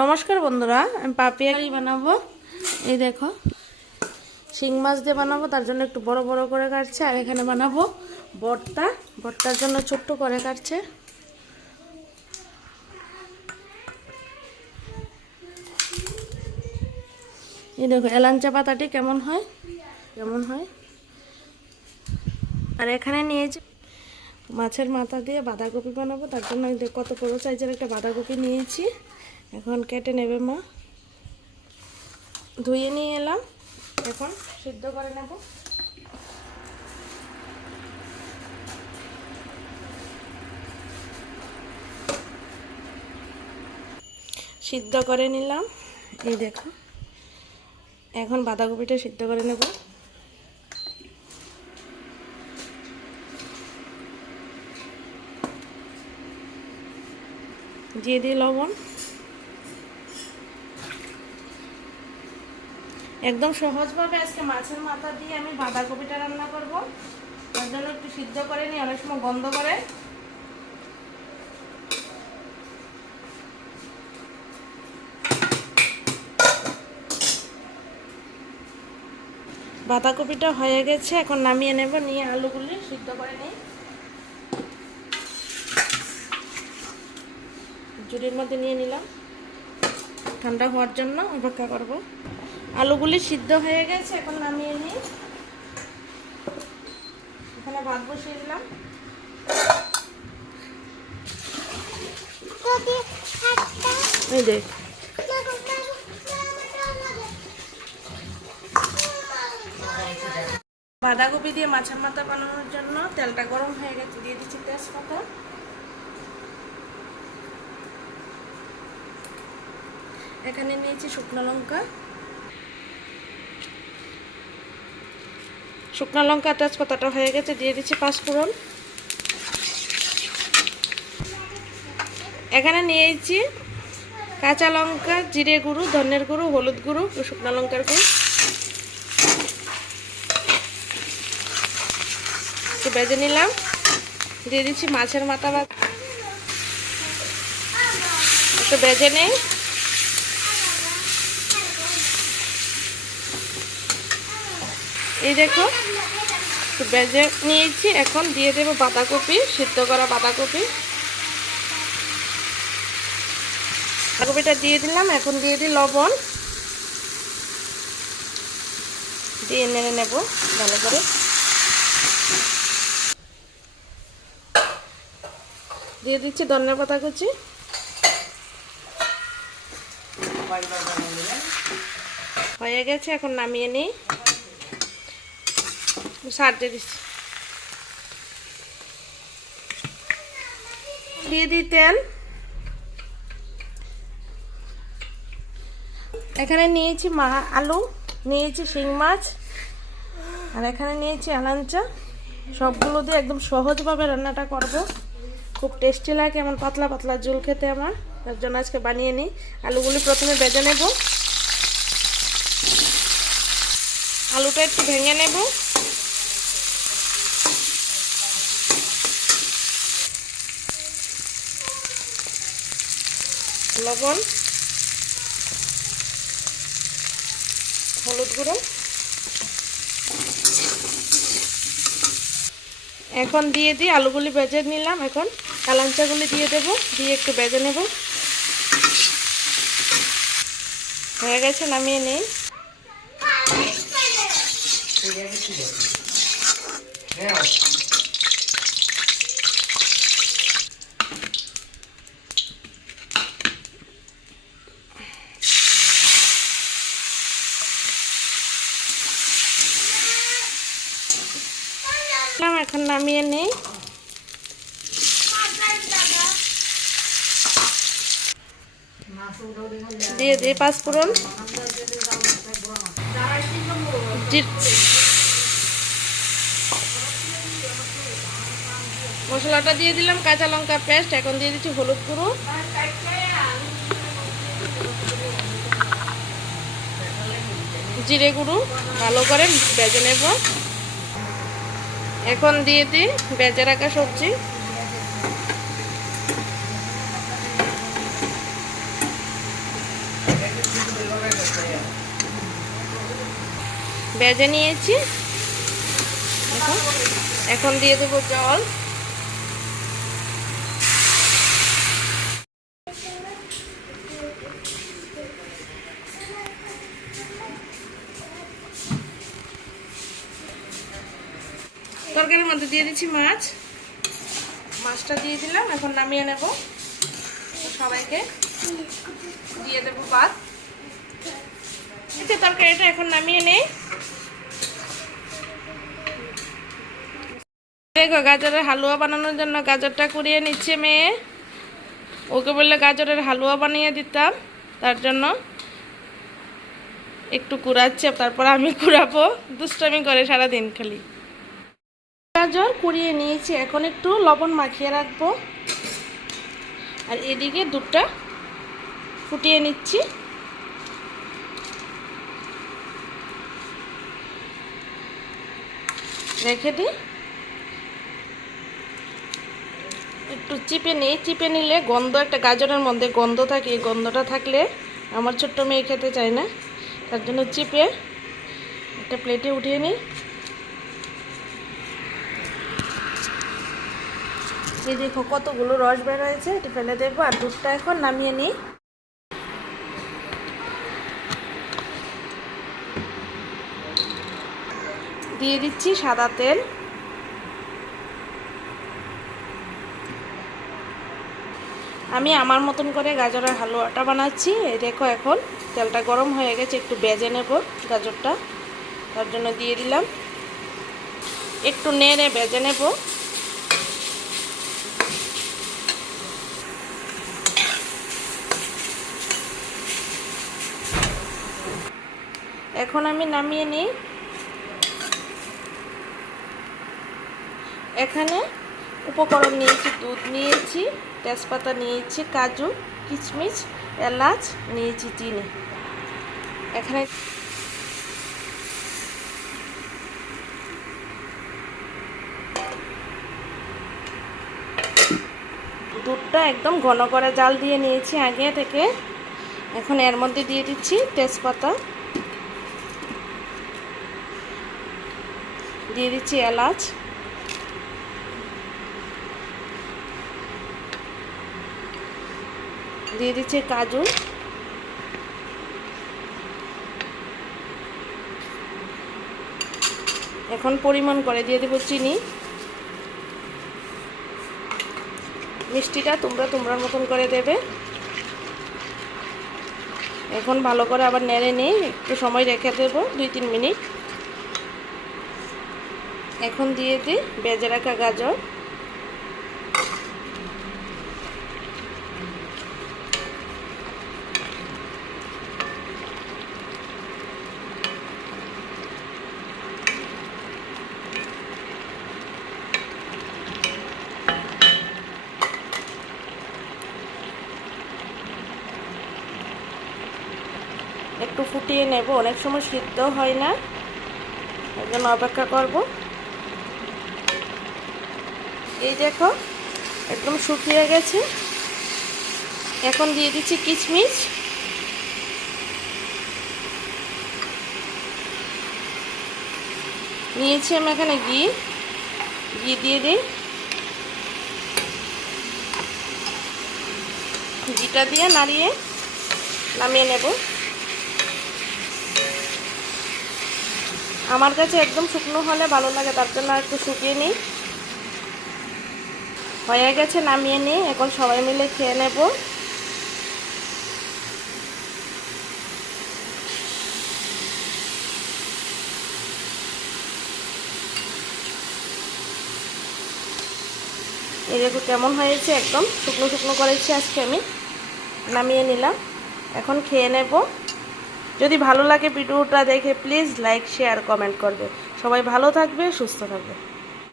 নমস্কার বন্ধুরা, আমি পাপিয়ারি বানাবো। এই দেখো, শিং মাছ দিয়ে বানাবো, তার জন্য একটু বড় বড় করে কাটছে, আর এখানে বানাবো বটটা বটটার জন্য ছোট্ট করে কাটছে। এই দেখো এলাঞ্চা পাতাটি কেমন হয়? কেমন হয়? আর এখানে নিয়েছি মাছের মাথা দিয়ে বাঁধাকপি বানাবো, তার জন্য কত বড়ো সাইজের একটা বাঁধাকপি নিয়েছি। এখন কেটে নেবে মা। ধুয়ে নিয়ে এলাম। এখন সিদ্ধ করে নেব। সিদ্ধ করে নিলাম। এই দেখো। এখন বাঁধাকপিটা সিদ্ধ করে নেব। দিয়ে দিই লবণ। একদম সহজভাবে আজকে মাছের মাথা দিয়ে আমি বাঁধাকপিটা রান্না করব। তার জন্য একটু সিদ্ধ করে নিই, অনেক সময় গন্ধ করে। বাঁধাকপিটা হয়ে গেছে, এখন নামিয়ে নেব, নিয়ে আলুগুলি সিদ্ধ করে নিই। জুড়ির মধ্যে নিয়ে নিলাম। ঠান্ডা হওয়ার জন্য অপেক্ষা করব। আলুগুলি সিদ্ধ হয়ে গেছে এখন নামিয়ে নিই। এখানে ভাত বসিয়ে দিলাম। এই দেখ বাঁধাকপি দিয়ে মাছের মাথা বানানোর জন্য তেলটা গরম হয়ে গেছে দিয়ে দিচ্ছি তেজপাতা। এখানে নিয়েছি শুকনো লঙ্কা। শুকনো লঙ্কা, তেজপাতাটা হয়ে গেছে, দিয়ে দিচ্ছি পাঁচফোড়ন এখানে নিয়েছি কাঁচা লঙ্কা, জিরে গুঁড়ো, ধনের গুঁড়ো, হলুদ গুঁড়ো, শুকনো লঙ্কার গুঁড়ো। একটু বেজে নিলাম, দিয়ে দিচ্ছি মাছের মাথা বা একটু বেজে নেই। এই দেখো বেজে নিয়েছি, এখন দিয়ে দেবো বাঁধাকপি, সিদ্ধ করা বাঁধাকপি। বাঁধাকপিটা দিয়ে দিলাম, এখন দিয়ে দিই লবণ। দিয়ে নেড়ে নেব ভালো করে। দিয়ে দিচ্ছি ধনে পাতা কুচি। হয়ে গেছে, এখন নামিয়ে নিই। সার দিয়ে দিচ্ছি দিয়ে দিই তেল এখানে নিয়েছি মা আলু, নিয়েছি শিং মাছ, আর এখানে নিয়েছি আলাঞ্চা সবগুলো দিয়ে একদম সহজভাবে রান্নাটা করব। খুব টেস্টি লাগে, এমন পাতলা পাতলা ঝোল খেতে আমার। তার জন্য আজকে বানিয়ে নিই। আলুগুলি প্রথমে বেজে নেব। আলুটা একটু ভেঙে নেব। লবণ, হলুদ গুঁড়ো। এখন দিয়ে দিই আলুগুলি বেজে নিলাম এখন। কালাঞ্চাগুলি দিয়ে দেব, দিয়ে একটু বেজে নেব। হয়ে গেছে, নামিয়ে নেই। এখন নামিয়ে নেই। দিয়ে দিয়ে পাঁচফোড়ন মশলাটা দিয়ে দিলাম, কাঁচা লঙ্কা পেস্ট, এখন দিয়ে দিচ্ছি হলুদ গুঁড়ো। জিরে গুঁড়ো, ভালো করে বেজে নেব। এখন দিয়ে দিই বেজে রাখা সবজি। বেজে নিয়েছি। এখন দিয়ে দেবো জল। তরকারির মধ্যে দিয়ে দিচ্ছি মাছ। মাছটা দিয়ে দিলাম, এখন নামিয়ে নেব। সবাইকে দিয়ে দেবো ভাত। এতে তরকারিটা এখন নামিয়ে নেই। দেখো, গাজরের হালুয়া বানানোর জন্য গাজরটা কুড়িয়ে নিচ্ছে মেয়ে। ওকে বললে গাজরের হালুয়া বানিয়ে দিতাম, তার জন্য একটু কুড়াচ্ছে, তারপর আমি কুড়াবো। দুষ্টামি করে সারাদিন খালি। গাজর কুড়িয়ে নিয়েছি। এখন একটু লবণ মাখিয়ে রাখব। আর এদিকে দুধটা ফুটিয়ে নিচ্ছি। রেখে দিই। একটু চিপে নিই। চিপে নিলে গন্ধ, একটা গাজরের মধ্যে গন্ধ থাকে। এই গন্ধটা থাকলে আমার ছোট্ট মেয়ে খেতে চায় না। তার জন্য চিপে একটা প্লেটে উঠিয়ে নিই। এই দেখো কতগুলো রস বের হয়েছে, এটা ফেলে দেবো আর দুধটা এখন নামিয়ে নিই। দিয়ে দিচ্ছি সাদা তেল। আমি আমার মতন করে গাজরের হালুয়াটা বানাচ্ছি, এই দেখো এখন তেলটা গরম হয়ে গেছে, একটু বেজে নেব গাজরটা, তার জন্য দিয়ে দিলাম। একটু নেড়ে বেজে নেব। এখন আমি নামিয়ে নিই। এখানে উপকরণ নিয়েছি, দুধ নিয়েছি, তেজপাতা নিয়েছি, কাজু কিচমিচ এলাচ, নিয়েছি চিনি। এখানে দুধটা একদম ঘন করে জাল দিয়ে নিয়েছি আগে থেকে। এখন এর মধ্যে দিয়ে দিচ্ছি তেজপাতা। দিয়ে দিচ্ছি এলাচ। দিয়ে দিচ্ছি কাজু। এখন পরিমাণ করে দিয়ে দেবো চিনি। মিষ্টিটা তোমরা তোমরার মতন করে দেবে। এখন ভালো করে আবার নেড়ে নিই একটু সময় রেখে দেবো, দুই তিন মিনিট। এখন দিয়ে দিই বেজে রাখা গাজর। একটু ফুটিয়ে নেব, অনেক সময় সিদ্ধ হয় না এর জন্য অপেক্ষা করব। এই দেখো, একদম শুকিয়ে গেছে। এখন দিয়ে দিচ্ছি কিচমিচ। নিয়েছি আমি এখানে ঘি। ঘি দিয়ে দিই। ঘিটা দিয়ে নাড়িয়ে নামিয়ে নেব। আমার কাছে একদম শুকনো হলে ভালো লাগে, তার জন্য একটু শুকিয়ে নিই। হয়ে গেছে, নামিয়ে নিই এখন সবাই মিলে খেয়ে নেব। এই দেখো কেমন হয়েছে, একদম শুকনো শুকনো করেছি আজকে আমি। নামিয়ে নিলাম। এখন খেয়ে নেব। যদি ভালো লাগে ভিডিওটা দেখে প্লিজ লাইক শেয়ার কমেন্ট করবে। সবাই ভালো থাকবে, সুস্থ থাকবে।